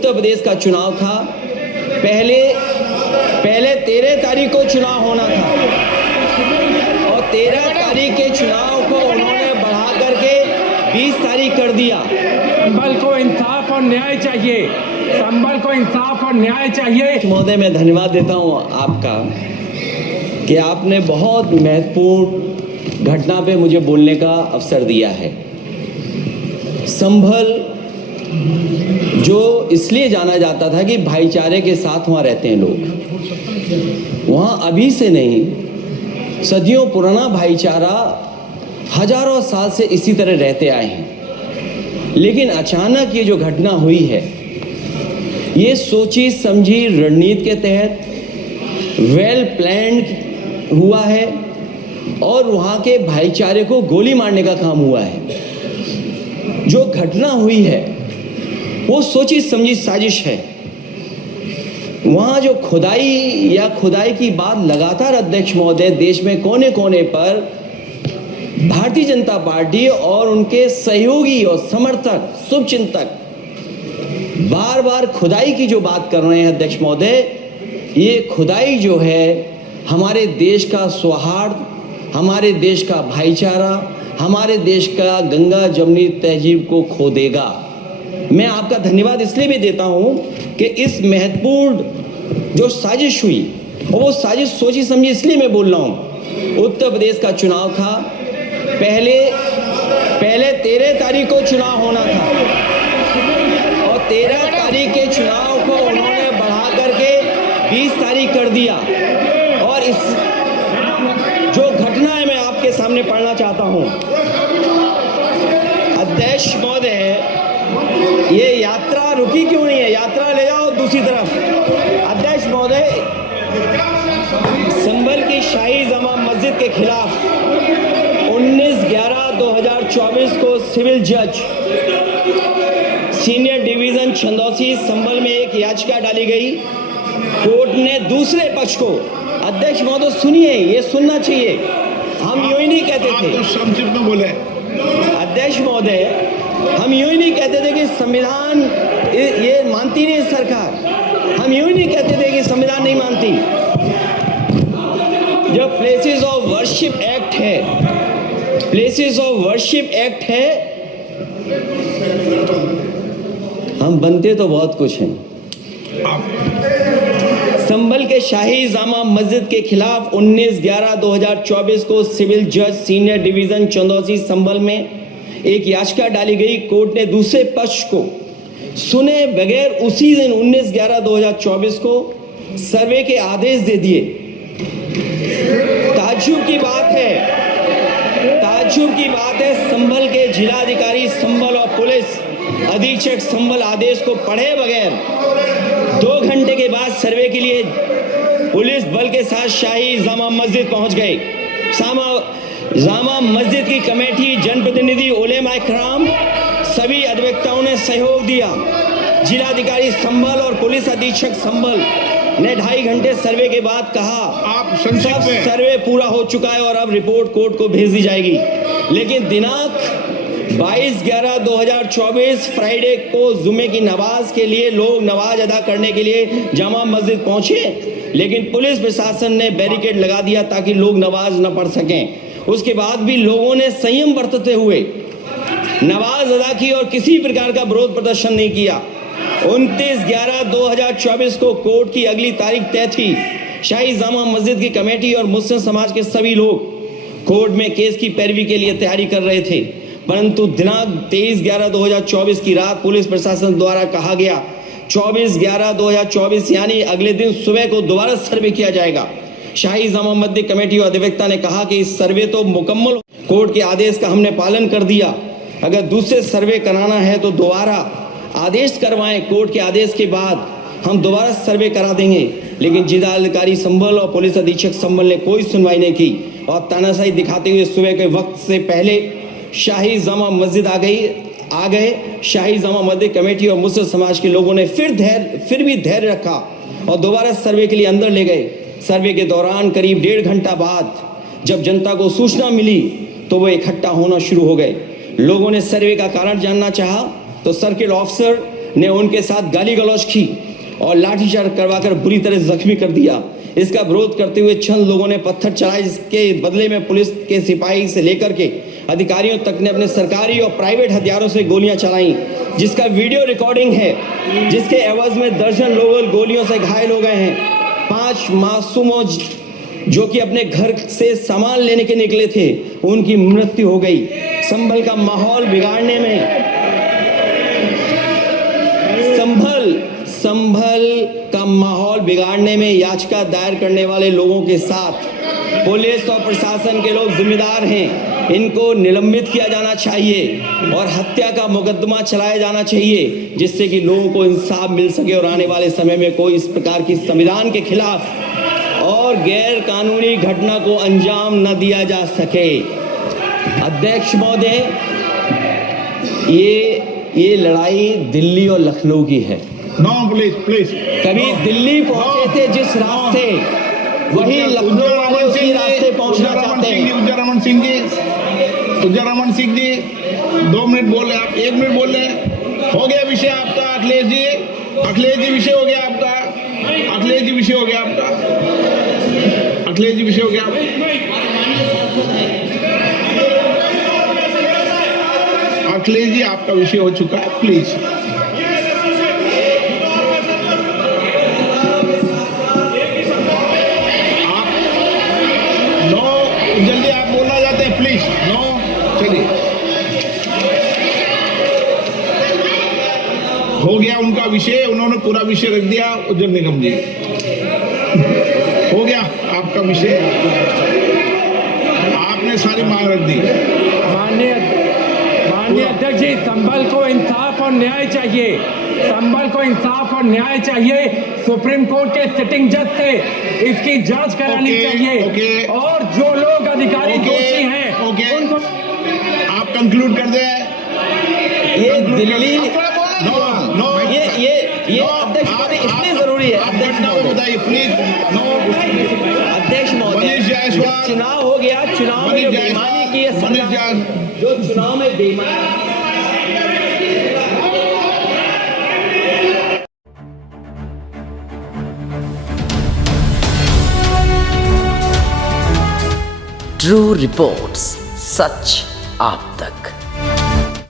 उत्तर प्रदेश का चुनाव था। पहले 13 तारीख को चुनाव होना था और 13 तारीख के चुनाव को उन्होंने बढ़ा करके 20 तारीख कर दिया। संभल को इंसाफ और न्याय चाहिए, संभल को इंसाफ और न्याय चाहिए। महोदय, मैं धन्यवाद देता हूं आपका कि आपने बहुत महत्वपूर्ण घटना पे मुझे बोलने का अवसर दिया है। संभल जो इसलिए जाना जाता था कि भाईचारे के साथ वहाँ रहते हैं लोग, वहाँ अभी से नहीं सदियों पुराना भाईचारा हजारों साल से इसी तरह रहते आए हैं। लेकिन अचानक ये जो घटना हुई है, ये सोची समझी रणनीति के तहत वेल प्लान्ड हुआ है और वहाँ के भाईचारे को गोली मारने का काम हुआ है। जो घटना हुई है वो सोची समझी साजिश है। वहाँ जो खुदाई की बात लगातार अध्यक्ष महोदय देश में कोने कोने पर भारतीय जनता पार्टी और उनके सहयोगी और समर्थक शुभचिंतक बार बार खुदाई की जो बात कर रहे हैं अध्यक्ष महोदय, ये खुदाई जो है हमारे देश का सौहार्द, हमारे देश का भाईचारा, हमारे देश का गंगा जमुनी तहजीब को खो देगा। मैं आपका धन्यवाद इसलिए भी देता हूं कि इस महत्वपूर्ण जो साजिश हुई, और वो साजिश सोची समझी इसलिए मैं बोल रहा हूं। उत्तर प्रदेश का चुनाव था। पहले 13 तारीख को चुनाव होना था और 13 तारीख के चुनाव को उन्होंने बढ़ा करके 20 तारीख कर दिया। और इस जो घटना है मैं आपके सामने पढ़ना चाहता हूं। अध्यक्ष महोदय, ये यात्रा रुकी क्यों नहीं है? यात्रा ले जाओ दूसरी तरफ। अध्यक्ष महोदय, संभल की शाही जामा मस्जिद के खिलाफ 19/11/2024 को सिविल जज सीनियर डिवीजन छंदौसी संभल में एक याचिका डाली गई। कोर्ट ने दूसरे पक्ष को, अध्यक्ष महोदय सुनिए, ये सुनना चाहिए, हम यूं ही नहीं कहते थे। तो संक्षिप्त में बोले। अध्यक्ष महोदय, हम यूं ही नहीं कहते थे कि संविधान ये मानती नहीं सरकार। हम यूं ही नहीं कहते थे कि संविधान नहीं मानती। जो प्लेसेस ऑफ वर्शिप एक्ट है, प्लेसेस ऑफ वर्शिप एक्ट है, हम बनते तो बहुत कुछ हैं। संभल के शाही जामा मस्जिद के खिलाफ 19/11/2024 को सिविल जज सीनियर डिवीजन चंदौसी संभल में एक याचिका डाली गई। कोर्ट ने दूसरे पक्ष को सुने बगैर उसी दिन 19/11/2024 को सर्वे के आदेश दे दिए। ताज्जुब की बात है, संभल के जिलाधिकारी संभल और पुलिस अधीक्षक संभल आदेश को पढ़े बगैर 2 घंटे के बाद सर्वे के लिए पुलिस बल के साथ शाही जामा मस्जिद पहुंच गए। जामा मस्जिद की कमेटी, जनप्रतिनिधि, उलेमा इकराम, सभी अधिवक्ताओं ने सहयोग दिया। जिलाधिकारी संभल और पुलिस अधीक्षक संभल ने 2.5 घंटे सर्वे के बाद कहा, आप सब सर्वे पूरा हो चुका है और अब रिपोर्ट कोर्ट को भेज दी जाएगी। लेकिन दिनांक 22/11/2024 फ्राइडे को जुमे की नमाज के लिए लोग नमाज अदा करने के लिए जामा मस्जिद पहुंचे, लेकिन पुलिस प्रशासन ने बैरिकेड लगा दिया ताकि लोग नमाज न पढ़ सकें। उसके बाद भी लोगों ने संयम बरतते हुए नमाज अदा की और किसी प्रकार का विरोध प्रदर्शन नहीं किया। 29/11/2024 को कोर्ट की अगली तारीख तय थी। शाही जामा मस्जिद की कमेटी और मुस्लिम समाज के सभी लोग कोर्ट में केस की पैरवी के लिए तैयारी कर रहे थे, परंतु दिनांक 23/11/2024 की रात पुलिस प्रशासन द्वारा कहा गया 24/11/2024 यानी अगले दिन सुबह को दोबारा सर्वे किया जाएगा। शाही जामा मस्जिद कमेटी और अधिवक्ता ने कहा कि इस सर्वे तो मुकम्मल, कोर्ट के आदेश का हमने पालन कर दिया, अगर दूसरे सर्वे कराना है तो दोबारा आदेश करवाएं, कोर्ट के आदेश के बाद हम दोबारा सर्वे करा देंगे। लेकिन जिलाधिकारी संभल और पुलिस अधीक्षक संभल ने कोई सुनवाई नहीं की और तानाशाही दिखाते हुए सुबह के वक्त से पहले शाही जामा मस्जिद आ गए। शाही जामा मस्जिद कमेटी और मुस्लिम समाज के लोगों ने फिर भी धैर्य रखा और दोबारा सर्वे के लिए अंदर ले गए। सर्वे के दौरान करीब 1.5 घंटा बाद जब जनता को सूचना मिली तो वो इकट्ठा होना शुरू हो गए। लोगों ने सर्वे का कारण जानना चाहा तो सर्किल ऑफिसर ने उनके साथ गाली गलौज की और लाठीचार्ज करवाकर बुरी तरह जख्मी कर दिया। इसका विरोध करते हुए चंद लोगों ने पत्थर चलाए, जिसके बदले में पुलिस के सिपाही से लेकर के अधिकारियों तक ने अपने सरकारी और प्राइवेट हथियारों से गोलियां चलाई, जिसका वीडियो रिकॉर्डिंग है, जिसके एवज में दर्जन लोग गोलियों से घायल हो गए हैं। 5 मासूमों जो कि अपने घर से सामान लेने के निकले थे, उनकी मृत्यु हो गई। संभल का माहौल बिगाड़ने में संभल का माहौल बिगाड़ने में याचिका दायर करने वाले लोगों के साथ पुलिस और प्रशासन के लोग जिम्मेदार हैं। इनको निलंबित किया जाना चाहिए और हत्या का मुकदमा चलाया जाना चाहिए, जिससे कि लोगों को इंसाफ मिल सके और आने वाले समय में कोई इस प्रकार की संविधान के खिलाफ और गैर कानूनी घटना को अंजाम न दिया जा सके। अध्यक्ष महोदय, ये लड़ाई दिल्ली और लखनऊ की है। नो प्लीज कभी दिल्ली पहुंचे थे जिस रास्ते, वही लखनऊ वाले उसी रास्ते पहुंचना चाहते हैं। उज्जर रमन सिंह जी 2 मिनट बोल रहे, आप 1 मिनट बोल रहे। हो गया विषय आपका अखिलेश जी विषय हो गया आपका। अखिलेश जी विषय हो गया अखिलेश जी आपका विषय हो चुका है, प्लीज। जल्दी आप बोलना चाहते हैं, प्लीज। नो, चलिए। हो गया उनका विषय, उन्होंने पूरा विषय रख दिया। उज्जवल निगम जी, हो गया आपका विषय, आपने सारी मांग रख दी। माननीय अध्यक्ष जी, संभल को इंसाफ और न्याय चाहिए। संभल को इंसाफ और न्याय चाहिए। सुप्रीम कोर्ट के सिटिंग जज से इसकी जांच करानी चाहिए और जो लोग अधिकारी दोषी हैं उनको आप कंक्लूड कर दें। ये दिल्ली ये अध्यक्ष महोदय इसलिए जरूरी है। अध्यक्ष महोदय बताइए प्लीज। अध्यक्ष महोदय, चुनाव हो गया, चुनाव में बेईमानी की है सरकार, जो चुनाव में बेईमानी। ट्रू रिपोर्ट्स, सच आप तक।